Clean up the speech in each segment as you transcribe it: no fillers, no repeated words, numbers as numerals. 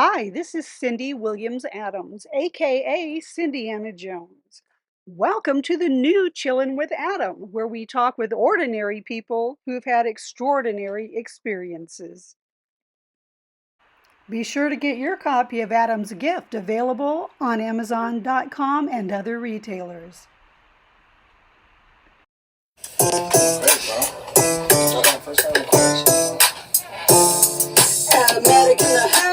Hi, this is Cindy Williams Adams, aka Cindyana Jones. Welcome to the new Chillin' with Adam, where we talk with ordinary people who've had extraordinary experiences. Be sure to get your copy of Adam's Gift available on Amazon.com and other retailers. Automatic in the house.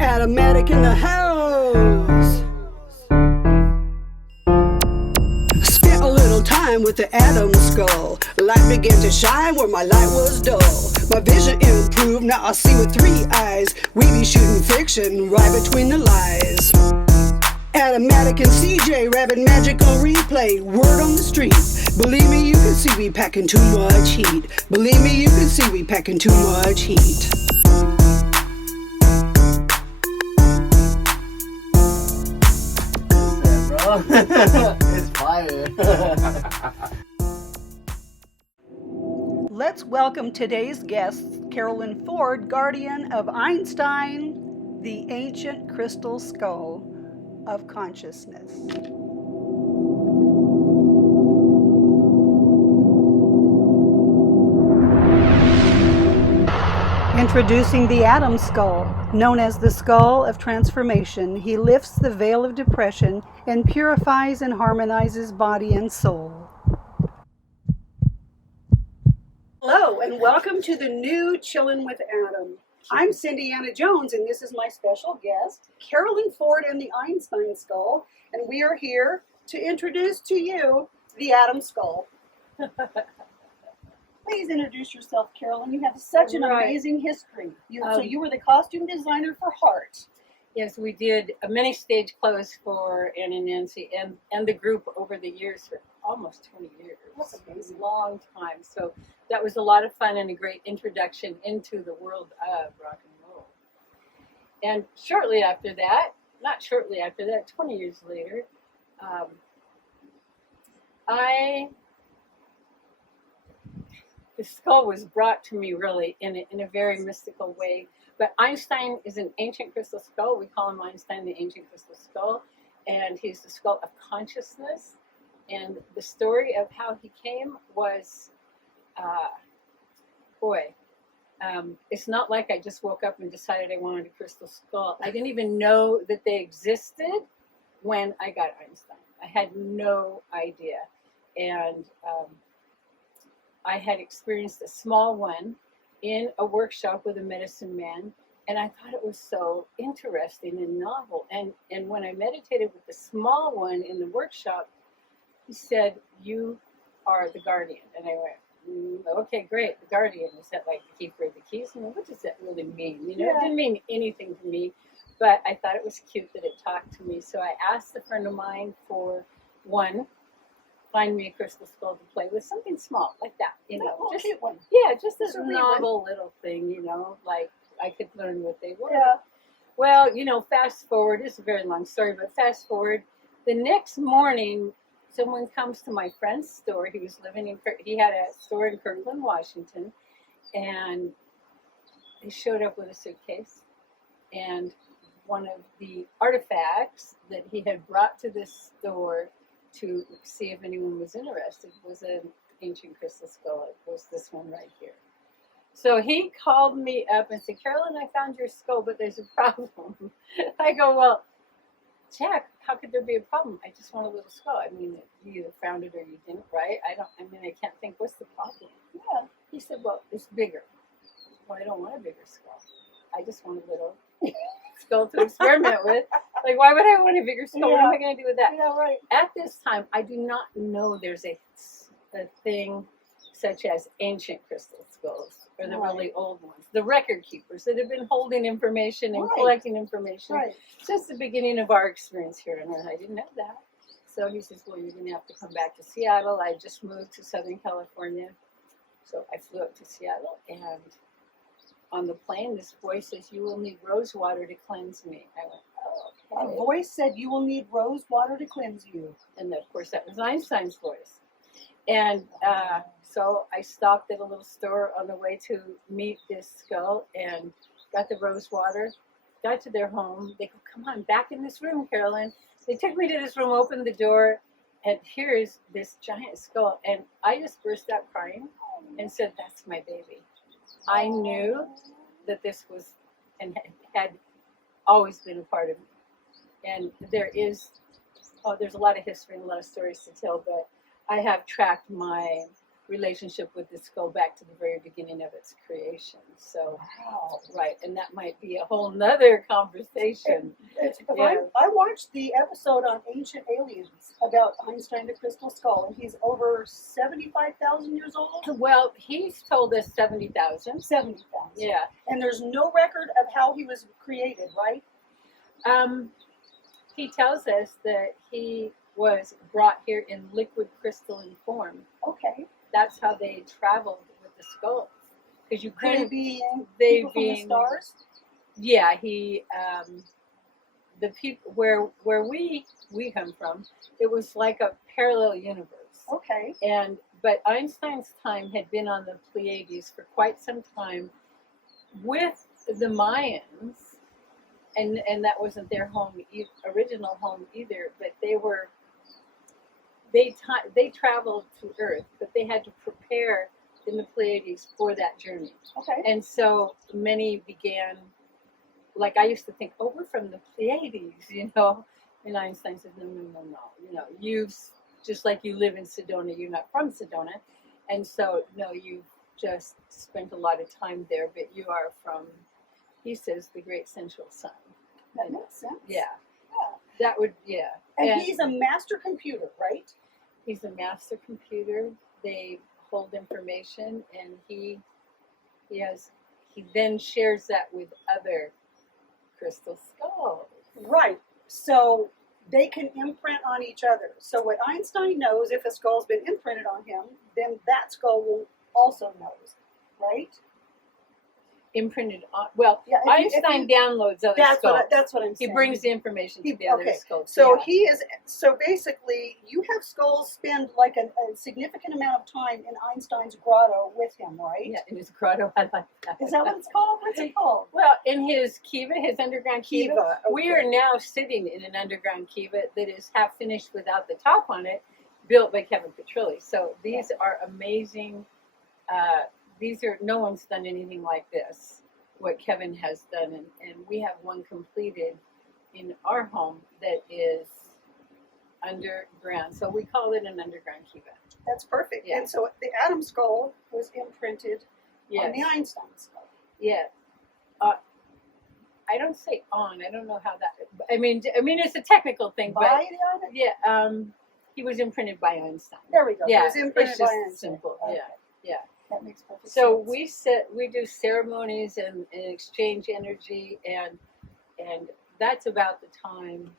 Automatic in the house. Spent a little time with the atom skull. Light began to shine where my light was dull. My vision improved, now I see with 3 eyes. We be shooting fiction right between the lies. Automatic and CJ, rapping magical replay. Word on the street. Believe me, you can see we packing too much heat. Believe me, you can see we packing too much heat. Bro, it's fire. Let's welcome today's guests, Carolyn Ford, guardian of Einstein, the ancient crystal skull of consciousness. Introducing the Atom Skull, known as the Skull of Transformation, he lifts the veil of depression and purifies and harmonizes body and soul. Hello, and welcome to the new Chillin' with Adam. I'm Cindyana Jones, and this is my special guest, Carolyn Ford and the Einstein Skull, and we are here to introduce to you the Atom Skull. Please introduce yourself, Carolyn. You have such an amazing history. So you were the costume designer for Heart. Yes, we did many stage clothes for Ann and Nancy and the group over the years for almost 20 years. That's amazing. Long time. So that was a lot of fun and a great introduction into the world of rock and roll. And shortly after that, 20 years later, the skull was brought to me really in a very mystical way. But Einstein is an ancient crystal skull. We call him Einstein, the ancient crystal skull. And he's the skull of consciousness. And the story of how he came was, it's not like I just woke up and decided I wanted a crystal skull. I didn't even know that they existed when I got Einstein. I had no idea. And I had experienced a small one in a workshop with a medicine man, and I thought it was so interesting and novel. And when I meditated with the small one in the workshop, he said, "You are the guardian." And I went, "Okay, great. The guardian, is that like the keeper of the keys? I mean, what does that really mean?" It didn't mean anything to me, but I thought it was cute that it talked to me. So I asked a friend of mine for one. Find me a crystal skull to play with, something small like that, just cute one. Yeah, just this a novel little thing, like I could learn what they were. Yeah. Well, fast forward. It's a very long story, but fast forward. The next morning, someone comes to my friend's store. He had a store in Kirkland, Washington, and he showed up with a suitcase, and one of the artifacts that he had brought to this store to see if anyone was interested was an ancient crystal skull. It was this one right here. So he called me up and said, "Carolyn, I found your skull, but there's a problem." I go, "Well, Jack, how could there be a problem? I just want a little skull. I mean, you either found it or you didn't, right? I can't think, what's the problem?" Yeah. He said, "Well, it's bigger." Well, I don't want a bigger skull. I just want a little skull to experiment with. Like, why would I want a bigger skull? What am I going to do with that? Yeah, right. At this time, I do not know there's a thing such as ancient crystal skulls, or the really old ones, the record keepers that have been holding information and collecting information. Right. Just the beginning of our experience here on Earth. I didn't know that. So he says, "Well, you're going to have to come back to Seattle." I just moved to Southern California. So I flew up to Seattle, and on the plane, this voice says, "You will need rose water to cleanse me." I went, "Oh, okay." A voice said, "You will need rose water to cleanse you." And of course, that was Einstein's voice. And so I stopped at a little store on the way to meet this skull and got the rose water, got to their home. They go, come on, back in this room, Carolyn. They took me to this room, opened the door, and here's this giant skull. And I just burst out crying and said, that's my baby. I knew that this was and had always been a part of me. And there's a lot of history and a lot of stories to tell, but I have tracked my relationship with the skull back to the very beginning of its creation. So, Wow. right, and that might be a whole nother conversation. I watched the episode on ancient aliens about Einstein the crystal skull, and he's over 75,000 years old. Well, he's told us 70,000. 70,000. Yeah. And there's no record of how he was created, right? He tells us that he was brought here in liquid crystalline form. Okay. That's how they traveled with the skulls. Because you Could it couldn't. be They people from the being stars? Yeah, he the people where we come from, it was like a parallel universe. Okay. But Einstein's time had been on the Pleiades for quite some time with the Mayans, and that wasn't their original home either. But they traveled to Earth, but they had to prepare in the Pleiades for that journey. Okay. And so many began, like I used to think, oh, we're from the Pleiades, And Einstein said, no. You've, just like you live in Sedona, you're not from Sedona. And so, no, you've just spent a lot of time there, but you are from, he says, the great central sun. That makes sense. Yeah. Yeah. That would, yeah. And he's a master computer, right? He's a master computer. They hold information, and he then shares that with other crystal skulls. Right. So they can imprint on each other. So what Einstein knows, if a skull's been imprinted on him, then that skull will also knows, right? Imprinted on, well, Yeah, Einstein downloads other skulls. That's what I'm saying. He brings the information to the other skulls. So yeah. so basically, you have skulls spend like a significant amount of time in Einstein's grotto with him, right? Yeah, in his grotto. I like that. Is that what it's called? What's it called? Well, in his kiva, his underground kiva, Kiva, we okay. are now sitting in an underground kiva that is half finished without the top on it, built by Kevin Petrilli. So these are amazing. No one's done anything like this, what Kevin has done, and we have one completed in our home that is underground. So we call it an underground kiva. That's perfect. Yeah. And so the Adam skull was imprinted Yes. on the Einstein skull. Yeah. I don't say on. I don't know how that. I mean, it's a technical thing, but By the Adam? yeah. He was imprinted by Einstein. There we go. Yeah, It was imprinted it's just by Einstein. simple. Okay. Yeah. That makes perfect So sense. we do ceremonies and exchange energy, and that's about the time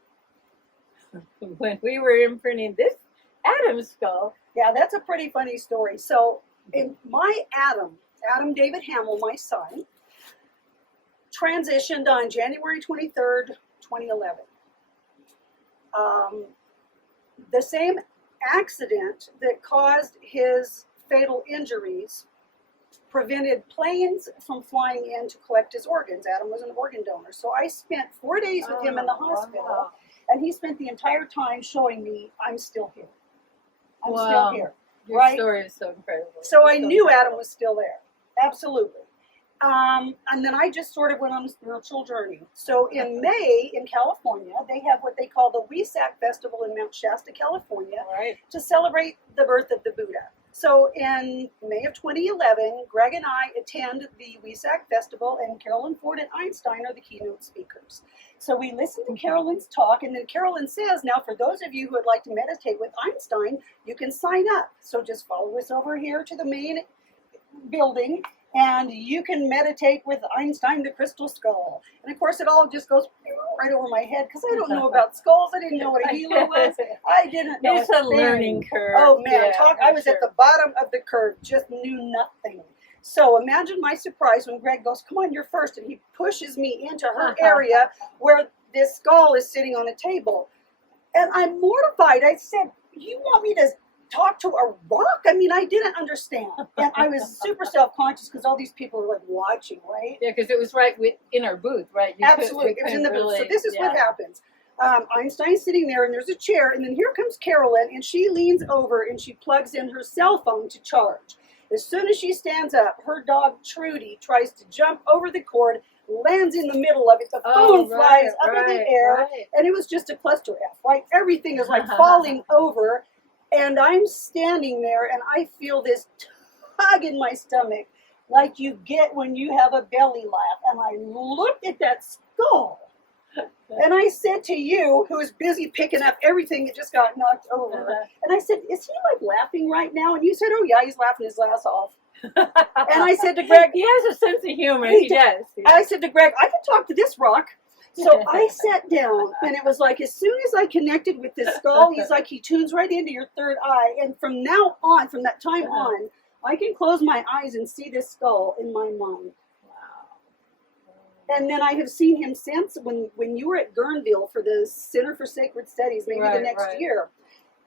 when we were imprinting this Adam skull. Yeah, that's a pretty funny story. So, in my Adam David Hamel, my son, transitioned on January 23rd, 2011. The same accident that caused his fatal injuries prevented planes from flying in to collect his organs. Adam was an organ donor. So I spent 4 days with him in the hospital, Wow. and he spent the entire time showing me, I'm still here. I'm Wow. still here. Your Right. story is so incredible. So I It's so knew incredible. Adam was still there. Absolutely. And then I just sort of went on a spiritual journey. So in May in California, they have what they call the Wesak Festival in Mount Shasta, California, All right. to celebrate the birth of the Buddha. So in May of 2011, Greg and I attend the Wesak Festival, and Carolyn Ford and Einstein are the keynote speakers. So we listen to Carolyn's talk, and then Carolyn says, now for those of you who would like to meditate with Einstein, you can sign up. So just follow us over here to the main building, and you can meditate with Einstein the crystal skull. And of course it all just goes right over my head, because I don't know about skulls. I didn't know what a healer was. I didn't know It's a a thing. learning curve. Oh man, Yeah, I was sure. at the bottom of the curve, just knew nothing. So imagine my surprise when Greg goes, come on, you're first, and he pushes me into her area where this skull is sitting on a table. And I'm mortified. I said, you want me to talk to a rock? I mean, I didn't understand. And I was super self-conscious because all these people were like watching, right? Yeah, because it was right in our booth, right? Absolutely. It was in the booth. So this is what happens. Einstein's sitting there, and there's a chair, and then here comes Carolyn, and she leans over, and she plugs in her cell phone to charge. As soon as she stands up, her dog Trudy tries to jump over the cord, lands in the middle of it. The phone flies up in the air, and it was just a cluster F, right? Everything is like falling over, and I'm standing there, and I feel this tug in my stomach like you get when you have a belly laugh. And I looked at that skull, and I said to you, who was busy picking up everything that just got knocked over, and I said, is he like laughing right now? And you said, oh yeah, he's laughing his ass off. And I said to Greg, he has a sense of humor. He does. I said to Greg, I can talk to this rock. So I sat down, and it was like as soon as I connected with this skull, he's like, he tunes right into your third eye. And from now on, from that time on, I can close my eyes and see this skull in my mind. And then I have seen him since when you were at Guerneville for the Center for Sacred Studies, maybe the next year.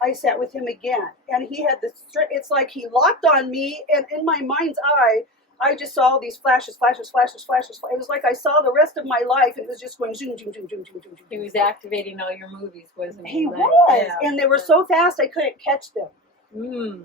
I sat with him again, and he had this. It's like he locked on me, and in my mind's eye, I just saw these flashes. It was like I saw the rest of my life, and it was just going zoom, zoom, zoom, zoom, zoom, zoom. He was activating all your movies, wasn't he? He was, and they were so fast I couldn't catch them.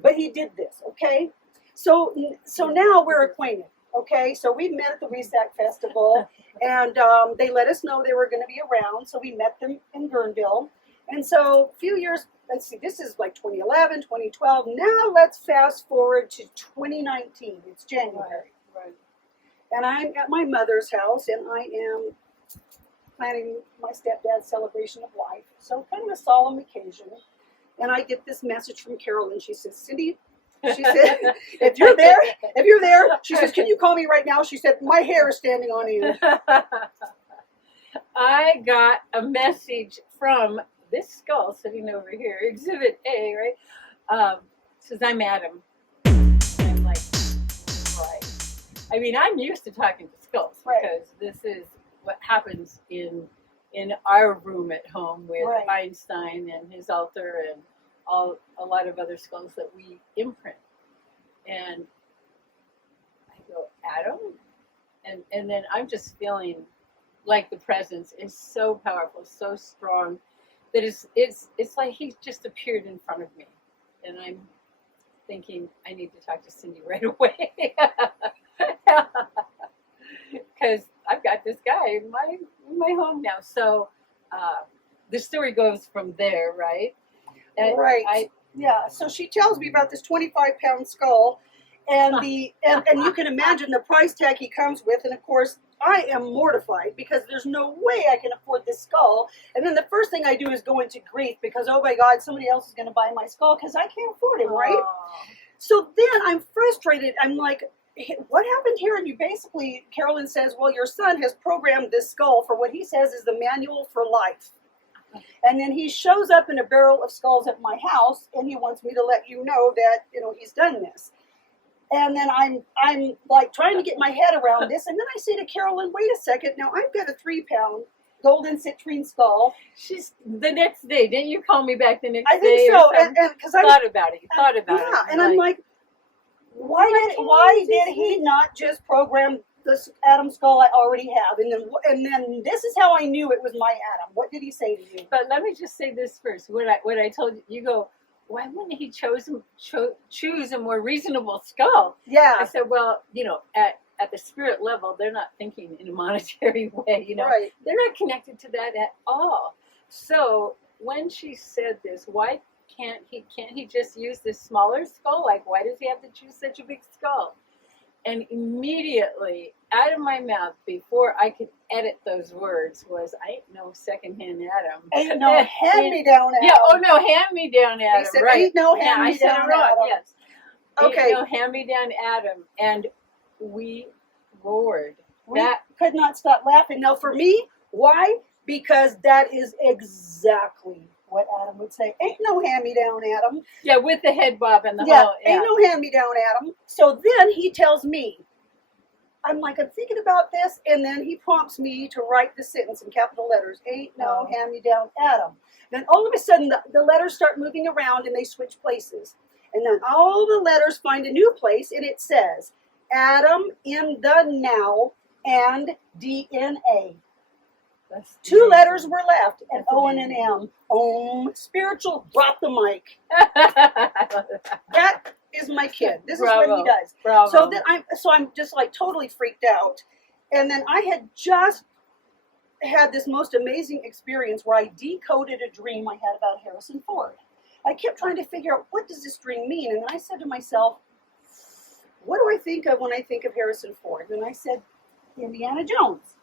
But he did this, okay? So now we're acquainted, okay? So we met at the RESAC Festival, and they let us know they were going to be around, so we met them in Guerneville. And so a few years, let's see, this is like 2011, 2012. Now let's fast forward to 2019. It's January. Right. And I'm at my mother's house, and I am planning my stepdad's celebration of life. So kind of a solemn occasion. And I get this message from Carolyn. She says, Cindy, she said, if you're there, she says, can you call me right now? She said, my hair is standing on end. I got a message from this skull sitting over here, Exhibit A, right? Says, I'm Adam. I'm like, right. I mean, I'm used to talking to skulls because this is what happens in our room at home with Einstein and his altar and a lot of other skulls that we imprint. And I go, Adam? And then I'm just feeling like the presence is so powerful, so strong, that it's like he's just appeared in front of me. And I'm thinking, I need to talk to Cindy right away. Because I've got this guy in my home now. So the story goes from there, right? Yeah, so she tells me about this 25-pound skull, and and you can imagine the price tag he comes with, and of course, I am mortified because there's no way I can afford this skull. And then the first thing I do is go into grief because, oh my God, somebody else is going to buy my skull because I can't afford it, right? So then I'm frustrated. I'm like, what happened here? And you basically, Carolyn says, well, your son has programmed this skull for what he says is the manual for life. And then he shows up in a barrel of skulls at my house, and he wants me to let you know that, he's done this. And then I'm like trying to get my head around this, and then I say to Carolyn, wait a second, now I've got a 3-pound golden citrine skull. She's the next day. Didn't you call me back the next day? I think so, and because I thought about it. And I'm like, why did he not just program this Adam skull I already have? And then this is how I knew it was my Adam. What did he say to you? But let me just say this first. What I told you, you go, why wouldn't he choose a more reasonable skull? Yeah. I said, well, at the spirit level, they're not thinking in a monetary way, Right. They're not connected to that at all. So when she said this, why can't he just use this smaller skull? Like, why does he have to choose such a big skull? And immediately out of my mouth, before I could edit those words, was, I ain't no secondhand Adam. Ain't no hand-me-down Adam. Yeah, oh no, hand-me-down Adam. He said, right. ain't no I said it hand-me-down wrong, Adam. yes. Okay. Ain't no hand-me-down Adam. And we roared. We could not stop laughing. Now for me, why? Because that is exactly what Adam would say. Ain't no hand-me-down Adam. Yeah, with the head bob and the whole. Yeah, ain't no hand-me-down Adam. So then he tells me, I'm thinking about this, and then he prompts me to write the sentence in capital letters, ain't no hand-me-down Adam. Then all of a sudden, the letters start moving around, and they switch places. And then all the letters find a new place, and it says, Atom in the now and DNA. That's Two amazing. letters were left, and That's O and an amazing. M. Spiritual, drop the mic. That is my kid. This is what he does. Bravo. So I'm just like totally freaked out. And then I had just had this most amazing experience where I decoded a dream I had about Harrison Ford. I kept trying to figure out, what does this dream mean? And then I said to myself, what do I think of when I think of Harrison Ford? And I said, Indiana Jones.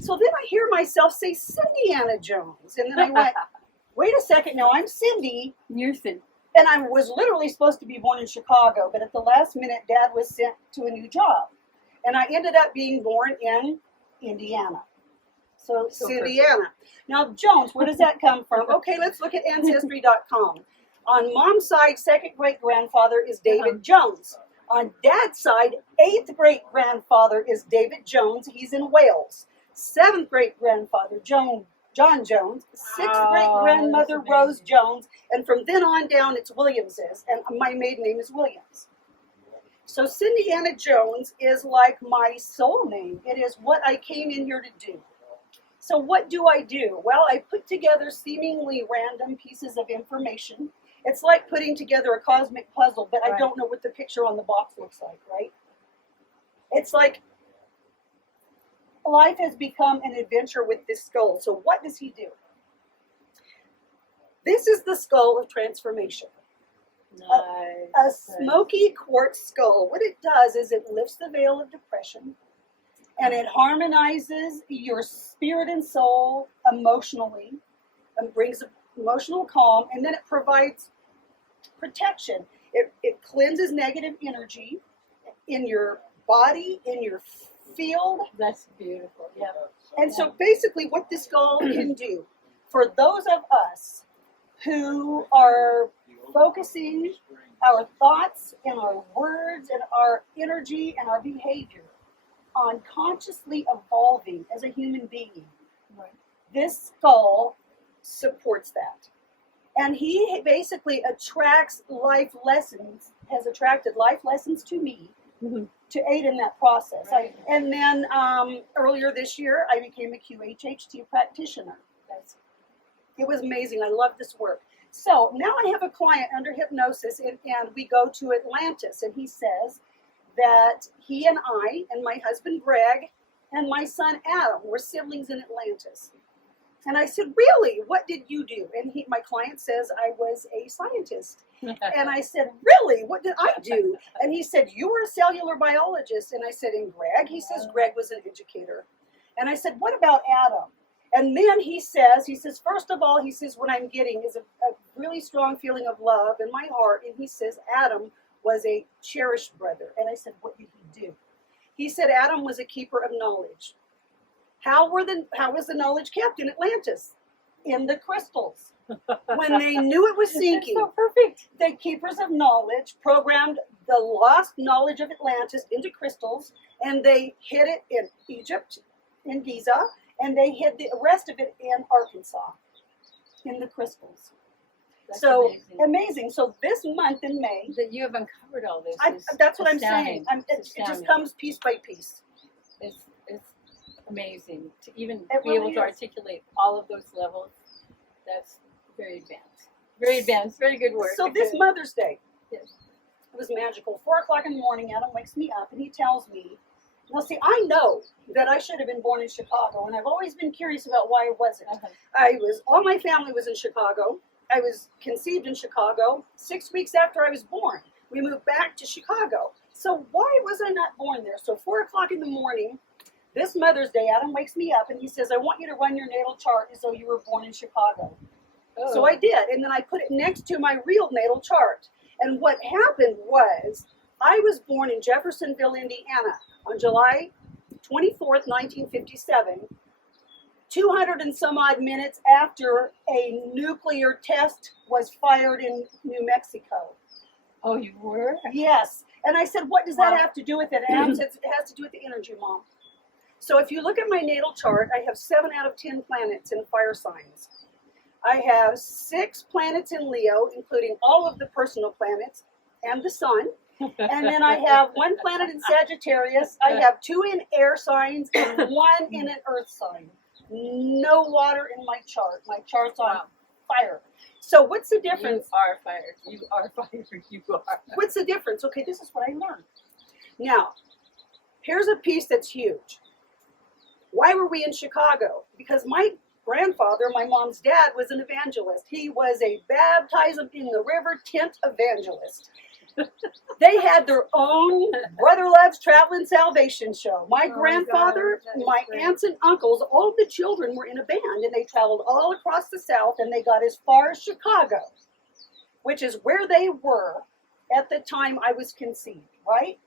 So then I hear myself say, Cindyana Jones. And then I went, wait a second, no, I'm Cindy. You're Cindy. And I was literally supposed to be born in Chicago, but at the last minute, Dad was sent to a new job. And I ended up being born in Indiana. So Cindyana. Now, Jones, where does that come from? Okay, let's look at Ancestry.com. On Mom's side, second great-grandfather is David Jones. On Dad's side, eighth great-grandfather is David Jones. He's in Wales. Seventh great-grandfather, John Jones. Sixth great-grandmother, Rose Jones. And from then on down, it's Williams's. And my maiden name is Williams. So Cindyana Jones is like my soul name. It is what I came in here to do. So what do? Well, I put together seemingly random pieces of information. It's like putting together a cosmic puzzle, but I don't know what the picture on the box looks like, right? It's like life has become an adventure with this skull. So what does he do? This is the skull of transformation. Nice. A smoky quartz skull. What it does is it lifts the veil of depression, and it harmonizes your spirit and soul emotionally, and brings emotional calm, and then it provides protection. It cleanses negative energy in your body, in your field. That's beautiful. Yeah. And so basically what this skull can do for those of us who are focusing our thoughts and our words and our energy and our behavior on consciously evolving as a human being, this skull supports that. And he basically attracts life lessons, has attracted life lessons to me to aid in that process. And then earlier this year, I became a QHHT practitioner. It was amazing. I love this work. So now I have a client under hypnosis, and we go to Atlantis, and he says that he and I and my husband Greg and my son Adam were siblings in Atlantis. And I said, really? What did you do? And my client says I was a scientist. And I said, really? What did I do? And he said, you were a cellular biologist. And I said, and Greg? He says, Greg was an educator. And I said, what about Adam? And then he says, first of all, he says, what I'm getting is a really strong feeling of love in my heart. And he says, Adam was a cherished brother. And I said, what did he do? He said, Adam was a keeper of knowledge. How was the knowledge kept in Atlantis? In the crystals. When they knew it was sinking, so perfect. The keepers of knowledge programmed the lost knowledge of Atlantis into crystals, and they hid it in Egypt, in Giza, and they hid the rest of it in Arkansas, in the crystals. That's so amazing. So this month in May, that you have uncovered all this. That's what I'm saying. It just comes piece by piece. It's amazing to even It be really able to is. articulate all of those levels. That's very advanced. Very advanced. Very good work. So this Mother's Day, Yes. it was magical. 4 o'clock in the morning, Adam wakes me up and he tells me, well, see, I know that I should have been born in Chicago, and I've always been curious about why I wasn't. All my family was in Chicago. I was conceived in Chicago. 6 weeks after I was born, we moved back to Chicago. So why was I not born there? So 4 o'clock in the morning, this Mother's Day, Adam wakes me up and he says, I want you to run your natal chart as though you were born in Chicago. Oh. So I did, and then I put it next to my real natal chart. And what happened was, I was born in Jeffersonville, Indiana, on July 24th, 1957, 200 and some odd minutes after a nuclear test was fired in New Mexico. Oh, you were? Yes. And I said, what does that have to do with it? And Adam says, it has to do with the energy, Mom. So if you look at my natal chart, I have 7 out of 10 planets in fire signs. I have 6 planets in Leo, including all of the personal planets, and the sun. And then I have one planet in Sagittarius. I have 2 in air signs and 1 in an earth sign. No water in my chart. My chart's on fire. So what's the difference? You are fire. You are fire. You are. What's the difference? Okay, this is what I learned. Now, here's a piece that's huge. Why were we in Chicago? Because my grandfather, my mom's dad, was an evangelist. He was a baptize them in the river tent evangelist. They had their own Brother Love's Traveling Salvation show. My grandfather, my aunts and uncles, all of the children were in a band, and they traveled all across the South, and they got as far as Chicago, which is where they were at the time I was conceived, right?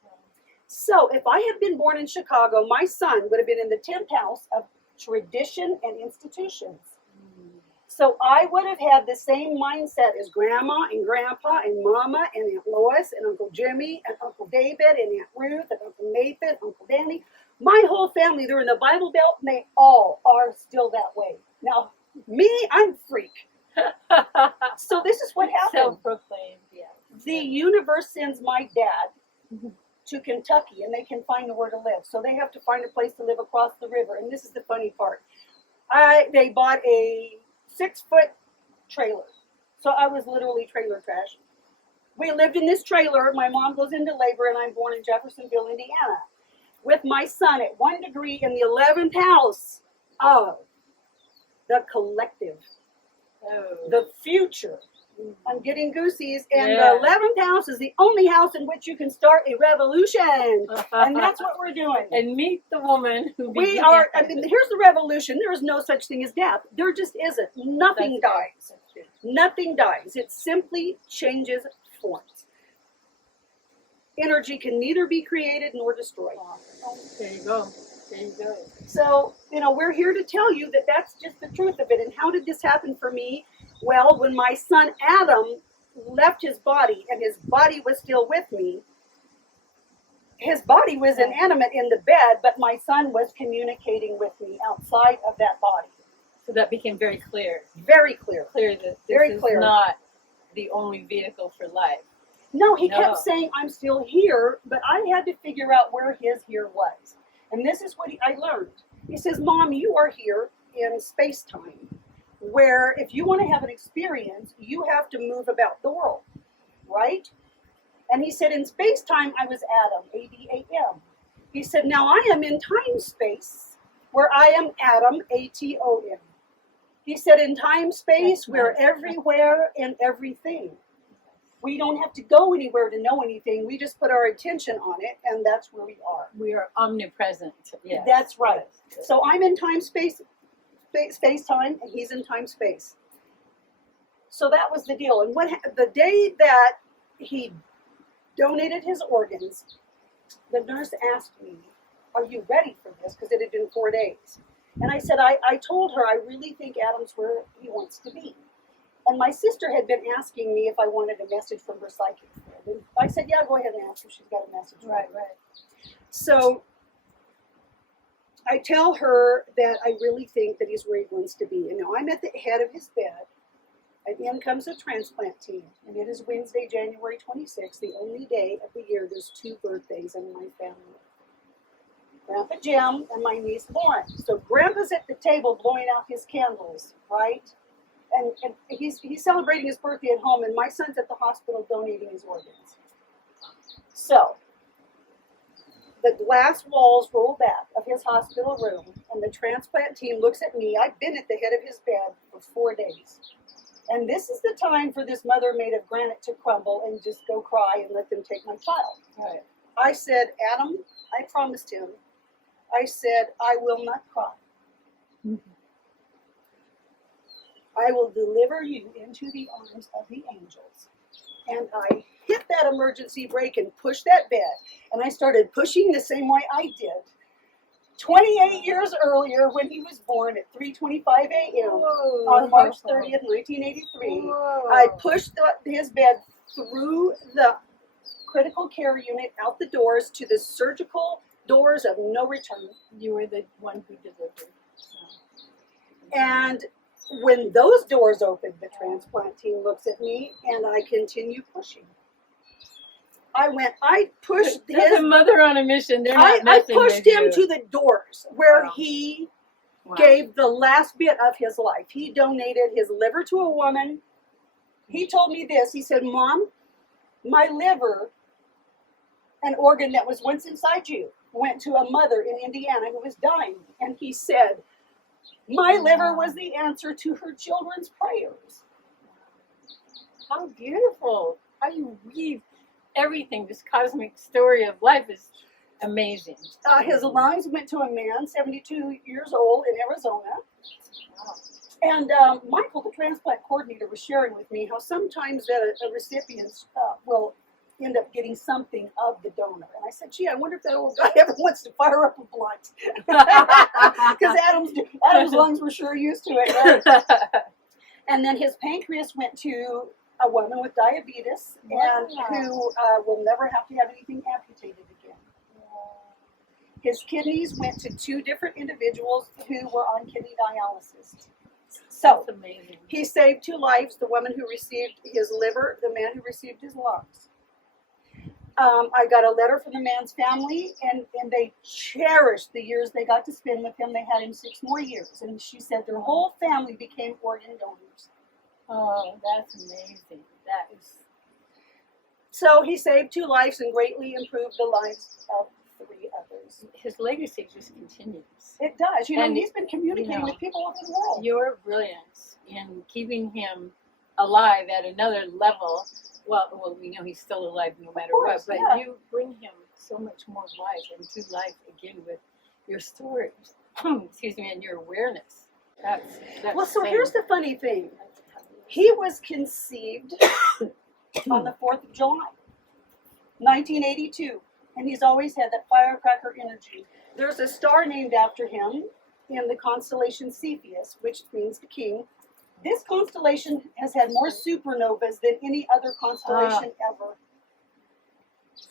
So if I had been born in Chicago, my son would have been in the 10th house of tradition and institutions. So I would have had the same mindset as Grandma and Grandpa and Mama and Aunt Lois and Uncle Jimmy and Uncle David and Aunt Ruth and Uncle Nathan, Uncle Danny. My whole family, they're in the Bible Belt, and they all are still that way. Now, me, I'm freak. So this is what happened. Self-proclaimed, yeah. The universe sends my dad to Kentucky, and they can find nowhere to live. So they have to find a place to live across the river. And this is the funny part. They bought a 6-foot trailer. So I was literally trailer trash. We lived in this trailer. My mom goes into labor, and I'm born in Jeffersonville, Indiana, with my son at 1 degree in the 11th house of the collective, the future. I'm getting goosies, and the 11th house is the only house in which you can start a revolution, and that's what we're doing. And meet the woman who we are. I mean, here's the revolution. There is no such thing as death. There just isn't. Nothing dies. Nothing dies. It simply changes forms. Energy can neither be created nor destroyed. There you go. There you go. So, we're here to tell you that that's just the truth of it. And how did this happen for me? Well, when my son Adam left his body, and his body was still with me, his body was inanimate in the bed, but my son was communicating with me outside of that body. So that became very clear. Very clear. Clear that Very this clear. is not the only vehicle for life. No, he kept saying, I'm still here, but I had to figure out where his here was. And this is what I learned. He says, Mom, you are here in space-time, where if you want to have an experience, you have to move about the world, right? And he said, in space-time, I was Adam, A-D-A-M. He said, now I am in time-space, where I am Adam, A-T-O-M. He said, in time-space, we're everywhere and everything. We don't have to go anywhere to know anything. We just put our attention on it, and that's where we are. We are omnipresent. Yes. That's right. Yes. So I'm in time-space, space-time, and he's in time-space. So that was the deal. And the day that he donated his organs, the nurse asked me, are you ready for this? Because it had been 4 days. And I said, I told her, I really think Adam's where he wants to be. And my sister had been asking me if I wanted a message from her psychic friend. And I said, yeah, go ahead and ask her. She's got a message. Right. So I tell her that I really think that he's where he wants to be. And now I'm at the head of his bed. And in comes a transplant team. And it is Wednesday, January 26th, the only day of the year there's 2 birthdays in my family. Grandpa Jim and my niece Lauren. So Grandpa's at the table blowing out his candles, right? And he's celebrating his birthday at home, and my son's at the hospital donating his organs. So the glass walls roll back of his hospital room, and the transplant team looks at me. I've been at the head of his bed for 4 days. And this is the time for this mother made of granite to crumble and just go cry and let them take my child. Right. I said, Adam, I promised him, I said, I will not cry. Mm-hmm. I will deliver you into the arms of the angels. And I hit that emergency brake and pushed that bed. And I started pushing the same way I did 28 years earlier when he was born at 3:25 a.m. on March 30th, 1983. Whoa. I pushed his bed through the critical care unit, out the doors to the surgical doors of no return. You were the one who delivered. So. And when those doors opened, the transplant team looks at me, and I continue pushing. I pushed That's his, a mother on a mission. They're not I messing pushed with him you. to the doors where Wow. he Wow. gave the last bit of his life. He donated his liver to a woman. He told me this. He said, Mom, my liver, an organ that was once inside you, went to a mother in Indiana who was dying. And he said, my liver was the answer to her children's prayers. How beautiful. How you weave everything. This cosmic story of life is amazing. His lungs went to a man, 72 years old, in Arizona. Wow. And Michael, the transplant coordinator, was sharing with me how sometimes that a recipient will end up getting something of the donor. And I said, gee, I wonder if that old guy ever wants to fire up a blunt. Because Adam's lungs were sure used to it. Right? And then his pancreas went to a woman with diabetes and who will never have to have anything amputated again. His kidneys went to 2 different individuals who were on kidney dialysis. So That's amazing. he saved 2 lives, the woman who received his liver, the man who received his lungs. I got a letter from the man's family, and they cherished the years they got to spend with him. They had him 6 more years. And she said their whole family became organ donors. Oh, that's amazing. That is. So he saved 2 lives and greatly improved the lives of 3 others. His legacy just continues. It does. You know, And, he's been communicating you know, with people over the world. Your brilliance in keeping him alive at another level. Well, we know he's still alive no matter course, what, but yeah. you bring him so much more life and to life again with your stories. Excuse me, and your awareness. That's Well, so insane. here's the funny thing. He was conceived on the 4th of July, 1982, and he's always had that firecracker energy. There's a star named after him in the constellation Cepheus, which means the king. This constellation has had more supernovas than any other constellation ever.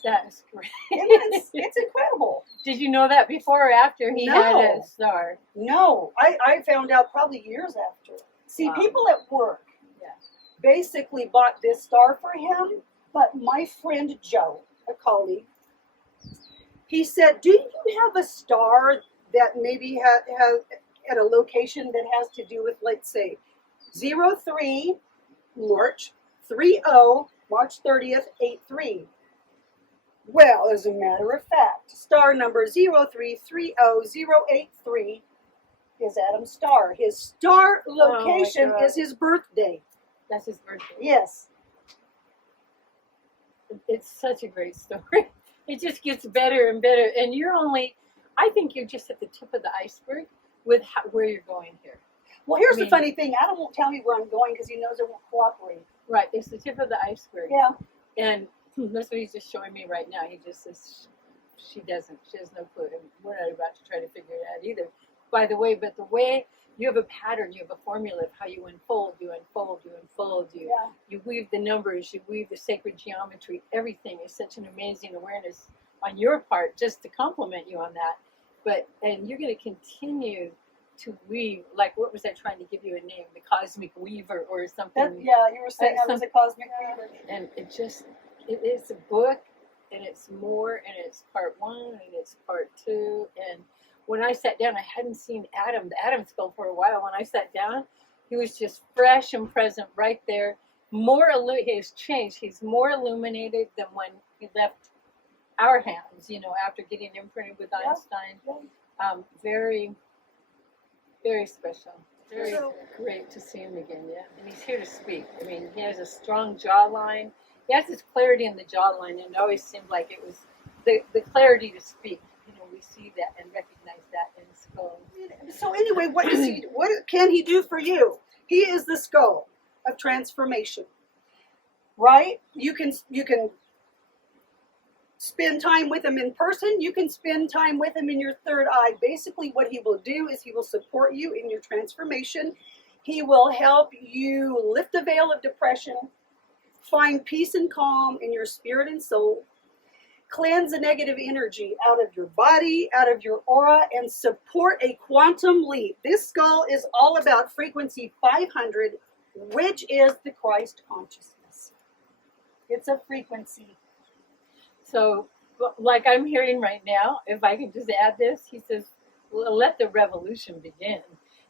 That's great. It's incredible. Did you know that before or after he had No. a star? No, I found out probably years after. See, Wow. people at work Yeah. basically bought this star for him, but my friend Joe, a colleague, he said, do you have a star that maybe has at a location that has to do with, let's say, 03 March 30 March 30th 83? Well, as a matter of fact, star number 0330083 is Adam's star. His star location God. is his birthday. That's his birthday. Yes. It's such a great story. It just gets better and better. And I think you're just at the tip of the iceberg with where you're going here. Well, here's I mean- the funny thing. Adam won't tell me where I'm going because he knows I won't cooperate. Right, it's the tip of the iceberg. Yeah. And that's what he's just showing me right now. He just says, she has no clue. And we're not about to try to figure it out either. By the way, but the way you have a pattern, you have a formula of how you unfold, you weave the numbers, you weave the sacred geometry. Everything is such an amazing awareness on your part, just to compliment you on that. And you're going to continue to weave, like, what was I trying to give you a name? The Cosmic Weaver or something. You were saying I was a cosmic weaver. And it's a book, and it's more, and it's part 1, and it's part 2. And when I sat down, I hadn't seen the Adam skull for a while. When I sat down, he was just fresh and present right there. He's changed. He's more illuminated than when he left our hands, after getting imprinted with Einstein. Yeah. Very, very special. Very So- great to see him again, yeah. And he's here to speak. I mean, he has a strong jawline. He has this clarity in the jawline, and it always seemed like it was the clarity to speak. We see that and recognize that in the skull. So anyway, what can he do for you? He is the skull of transformation. Right? You can spend time with him in person. You can spend time with him in your third eye. Basically, what he will do is he will support you in your transformation. He will help you lift the veil of depression, find peace and calm in your spirit and soul, cleanse the negative energy out of your body, out of your aura, and support a quantum leap. This skull is all about frequency 500, which is the Christ consciousness. It's a frequency. So, like I'm hearing right now, if I can just add this, he says, well, let the revolution begin.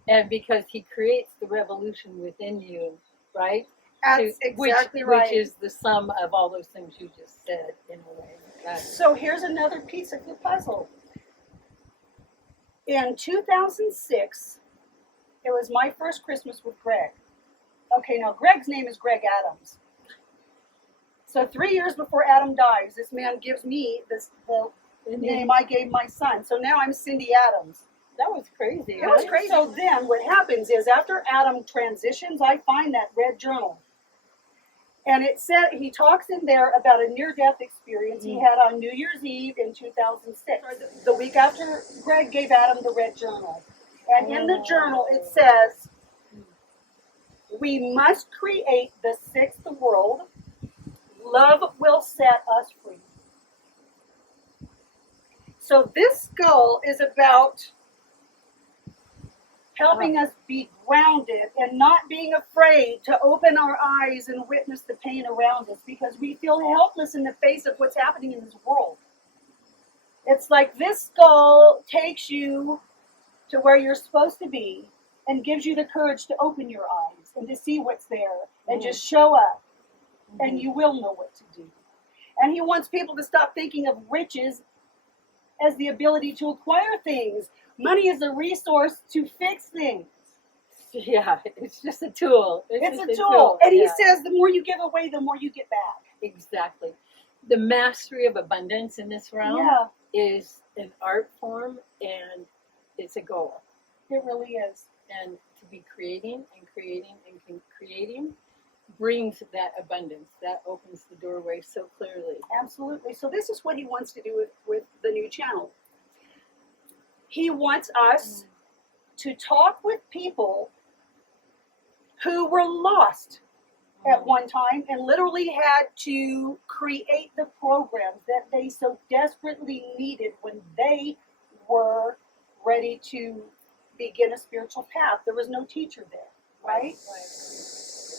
And because he creates the revolution within you, right? That's exactly right. Which is the sum of all those things you just said, in a way. So here's another piece of the puzzle. In 2006, it was my first Christmas with Greg. Okay, now Greg's name is Greg Adams. So 3 years before Adam dies, this man gives me the name I gave my son. So now I'm Cindy Adams. That was crazy. It was crazy. So then what happens is after Adam transitions, I find that red journal. And it said, he talks in there about a near-death experience he had on New Year's Eve in 2006. The week after Greg gave Adam the red journal. And in the journal it says, we must create the sixth world. Love will set us free. So this skull is about helping us be grounded and not being afraid to open our eyes and witness the pain around us, because we feel helpless in the face of what's happening in this world. It's like this skull takes you to where you're supposed to be and gives you the courage to open your eyes and to see what's there and just show up, and you will know what to do. And he wants people to stop thinking of riches as the ability to acquire things. Money is a resource to fix things. Yeah, it's just a tool. It's a tool. And he says the more you give away, the more you get back. Exactly. The mastery of abundance in this realm is an art form, and it's a goal. It really is. And to be creating and creating and creating brings that abundance. That opens the doorway so clearly. Absolutely. So this is what he wants to do with the new channel. He wants us to talk with people who were lost at one time and literally had to create the programs that they so desperately needed when they were ready to begin a spiritual path. There was no teacher there, right?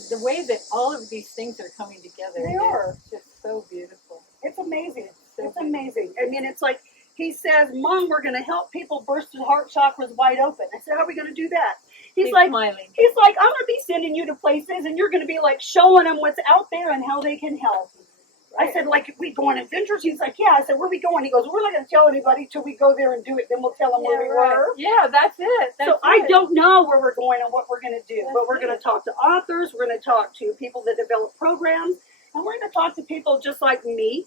The way that all of these things are coming together is just so beautiful. It's amazing. It's amazing. I mean, it's like, he says, Mom, we're going to help people burst their heart chakras wide open. I said, how are we going to do that? He's like, smiling. He's like, I'm going to be sending you to places, and you're going to be like showing them what's out there and how they can help. I said, like, we go on adventures? He's like, yeah. I said, where are we going? He goes, we're not going to tell anybody till we go there and do it. Then we'll tell them where we were. Yeah, that's it. I don't know where we're going and what we're going to do. But we're going to talk to authors. We're going to talk to people that develop programs. And we're going to talk to people just like me.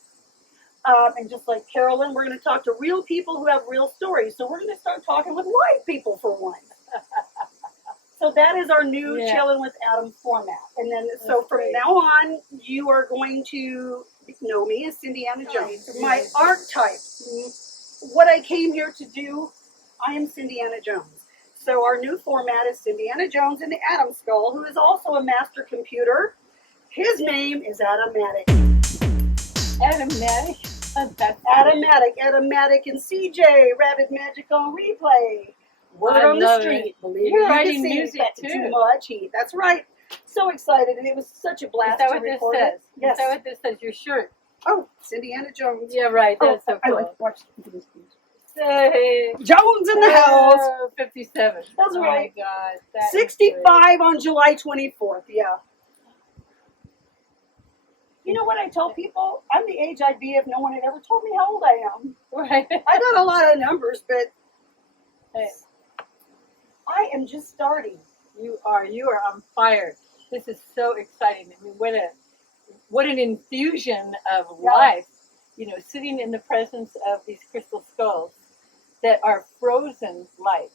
And just like Carolyn, we're going to talk to real people who have real stories. So we're going to start talking with live people for once. So that is our new Chillin' with Adam format. And then, so from now on, you are going to know me as Cindyana Jones. My archetype, what I came here to do, I am Cindyana Jones. So our new format is Cindyana Jones in the Adam Skull, who is also a master computer. His name is Atomatic. Atomatic? Atomatic, and CJ, Rabbit Magic on replay. Word on the street. Believe You're me, writing you can music see too. Too much heat. That's right. So excited, and it was such a blast to record it. Yes. Is that what this says? Your shirt. Oh, Cindyana Jones. Yeah, right. That's so cool. Watch this. Say, Jones in the house. 57. That's right. Oh my God. That 65 on July 24th. Yeah. You know what I tell people? I'm the age I'd be if no one had ever told me how old I am. Right. I got a lot of numbers, but Hey, I am just starting. you are on fire. This is so exciting. I mean, what an infusion of life. You know, sitting in the presence of these crystal skulls that are frozen life.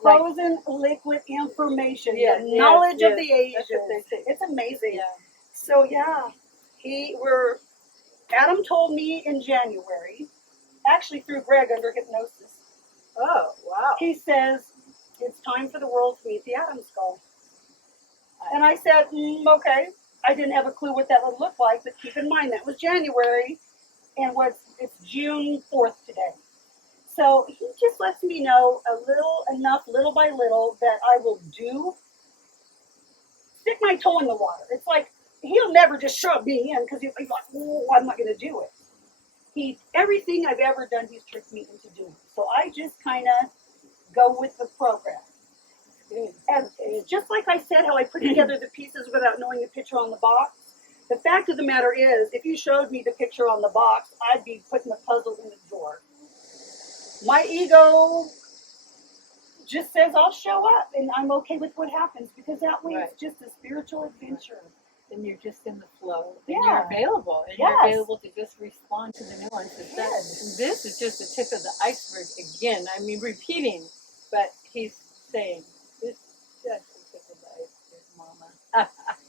Frozen liquid information, the knowledge of the ages. That's what they say. It's amazing. Yeah. So Adam told me in January, actually through Greg under hypnosis. Oh, wow. He says, it's time for the world to meet the Adam Skull. And I said, okay. I didn't have a clue what that would look like, but keep in mind that was January, and it's June 4th today. So he just lets me know little by little, that I will stick my toe in the water. It's like, he'll never just shove me in because he's like, oh, I'm not going to do it. everything I've ever done, he's tricked me into doing. So I just kind of go with the program. And just like I said, how I put together the pieces without knowing the picture on the box, the fact of the matter is, if you showed me the picture on the box, I'd be putting the puzzle in the drawer. My ego just says I'll show up, and I'm okay with what happens, because that way it's just a spiritual adventure. And you're just in the flow. And Yeah. you're available. And Yes. you're available to just respond to the nuances. Yes. This is just the tip of the iceberg again. I mean, repeating, but he's saying, this is just the tip of the iceberg, Mama.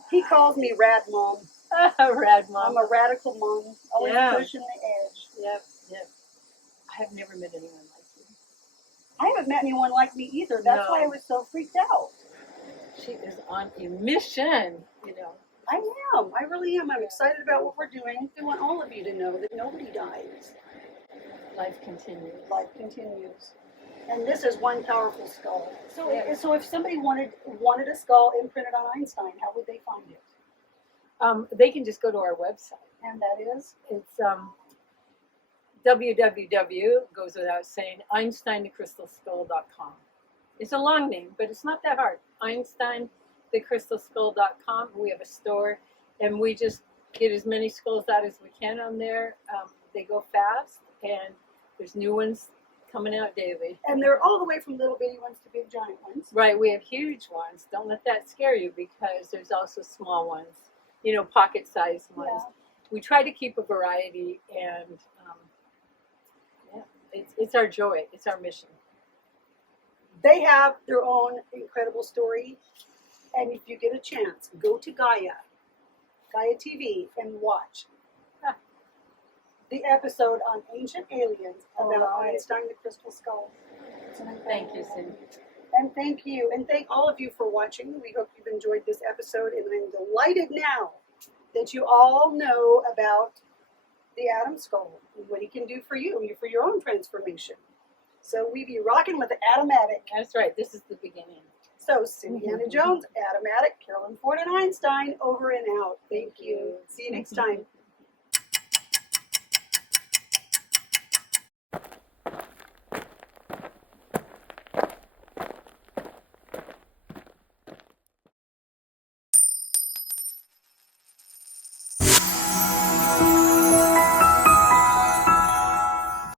He calls me Rad Mom. Rad Mom. I'm a radical mom, always pushing the edge. Yep, yep. I have never met anyone like you. I haven't met anyone like me either. That's No. why I was so freaked out. She is on a mission, you know. I am. I really am. I'm excited about what we're doing. I want all of you to know that nobody dies. Life continues. Life continues. And this is one powerful skull. So, Yeah. so if somebody wanted a skull imprinted on Einstein, how would they find it? They can just go to our website. And that is? It's www, goes without saying, EinsteinTheCrystalSkull.com. It's a long name, but it's not that hard. EinsteinTheCrystalSkull.com. We have a store, and we just get as many skulls out as we can on there. They go fast, and there's new ones coming out daily. And they're all the way from little bitty ones to big giant ones. Right, we have huge ones. Don't let that scare you, because there's also small ones, you know, pocket-sized ones. Yeah. We try to keep a variety, and it's our joy. It's our mission. They have their own incredible story. And if you get a chance, go to Gaia TV, and watch the episode on ancient aliens about Einstein the Crystal Skull. Thank you, Cindy. And thank you. And thank all of you for watching. We hope you've enjoyed this episode. And I'm delighted now that you all know about the Atom Skull and what he can do for you, for your own transformation. So we be rocking with the Atomatic. That's right. This is the beginning. So Cindyana Jones, Atomatic, Carolyn Ford, and Einstein, over and out. Thank you. See you next time.